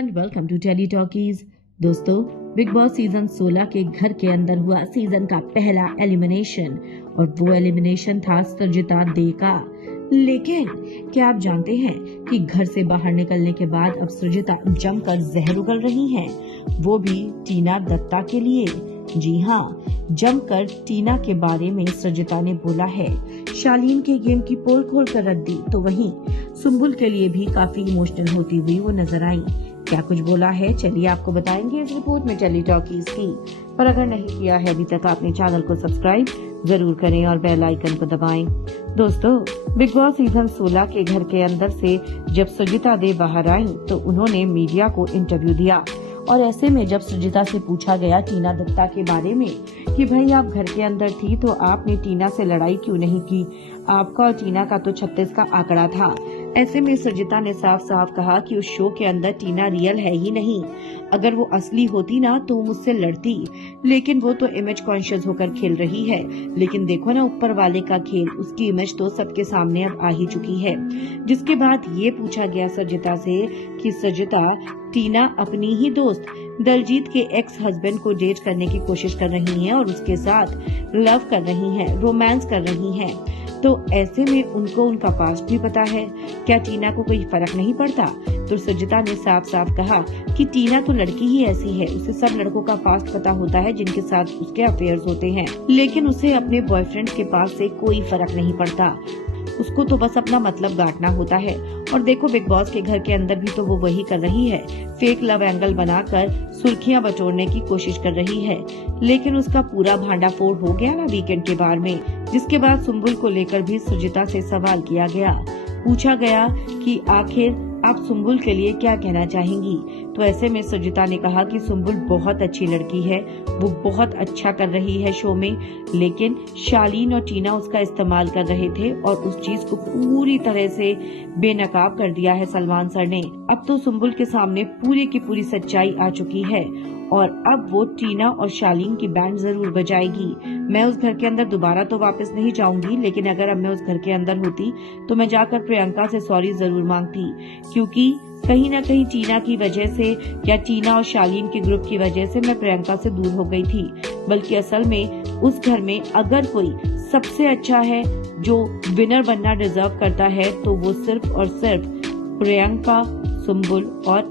And welcome to Tele Talkies. दोस्तों, Bigg Boss season 16 के घर के अंदर हुआ सीजन का पहला एलिमिनेशन और वो एलिमिनेशन था सृजिता दे का। लेकिन क्या आप जानते हैं कि घर से बाहर निकलने के बाद अब सृजिता जमकर जहर उगल रही हैं, वो भी टीना दत्ता के लिए। जी हाँ, जमकर टीना के बारे में सृजिता ने बोला है। शालीन के गेम की पोल खोल कर रख दी, तो वहीं सुम्बुल के लिए भी काफी इमोशनल होती हुई वो नजर आई। क्या कुछ बोला है, चलिए आपको बताएंगे इस रिपोर्ट में टेली टॉकीज की। पर अगर नहीं किया है अभी तक अपने चैनल को सब्सक्राइब जरूर करें और बेल आइकन को दबाएं। दोस्तों, बिग बॉस सीजन 16 के घर के अंदर से जब सृजिता दे बाहर आई तो उन्होंने मीडिया को इंटरव्यू दिया और ऐसे में जब सृजिता से पूछा गया टीना दत्ता के बारे में कि भाई आप घर के अंदर थी तो आपने टीना से लड़ाई क्यों नहीं की, आपका और टीना का तो 36 का आंकड़ा था। ऐसे में सृजिता ने साफ साफ कहा कि उस शो के अंदर टीना रियल है ही नहीं, अगर वो असली होती ना तो मुझसे लड़ती, लेकिन वो तो इमेज कॉन्शियस होकर खेल रही है। लेकिन देखो ना ऊपर वाले का खेल, उसकी इमेज तो सबके सामने अब आ ही चुकी है। जिसके बाद ये पूछा गया सृजिता से कि सृजिता, टीना अपनी ही दोस्त दलजीत के एक्स हस्बैंड को डेट करने की कोशिश कर रही है और उसके साथ लव कर रही है, रोमांस कर रही है, तो ऐसे में उनको उनका पास्ट भी पता है, क्या टीना को कोई फर्क नहीं पड़ता? तो सृजिता ने साफ साफ कहा कि टीना तो लड़की ही ऐसी है, उसे सब लड़कों का पास्ट पता होता है जिनके साथ उसके अफेयर्स होते हैं, लेकिन उसे अपने बॉयफ्रेंड के पास से कोई फर्क नहीं पड़ता, उसको तो बस अपना मतलब गांठना होता है। और देखो बिग बॉस के घर के अंदर भी तो वो वही कर रही है, फेक लव एंगल बनाकर सुर्खियां बटोरने की कोशिश कर रही है। लेकिन उसका पूरा भांडाफोड़ हो गया ना वीकेंड के बार में, जिसके बाद सुम्बुल को लेकर भी सृजिता से सवाल किया गया। पूछा गया कि आखिर आप सुम्बुल के लिए क्या कहना चाहेंगी, तो ऐसे में सृजिता ने कहा कि सुम्बुल बहुत अच्छी लड़की है, वो बहुत अच्छा कर रही है शो में, लेकिन शालीन और टीना उसका इस्तेमाल कर रहे थे और उस चीज को पूरी तरह से बेनकाब कर दिया है सलमान सर ने। अब तो सुम्बुल के सामने पूरी की पूरी सच्चाई आ चुकी है और अब वो टीना और शालीन की बैंड जरूर बजाएगी। मैं उस घर के अंदर दोबारा तो वापस नहीं जाऊंगी, लेकिन अगर अब मैं उस घर के अंदर होती तो मैं जाकर प्रियंका से सॉरी जरूर मांगती, क्योंकि कहीं न कहीं टीना की वजह से या टीना और शालीन के ग्रुप की वजह से मैं प्रियंका से दूर हो गई थी। बल्कि असल में उस घर में अगर कोई सबसे अच्छा है, जो विनर बनना डिजर्व करता है, तो वो सिर्फ और सिर्फ प्रियंका, सुम्बुल और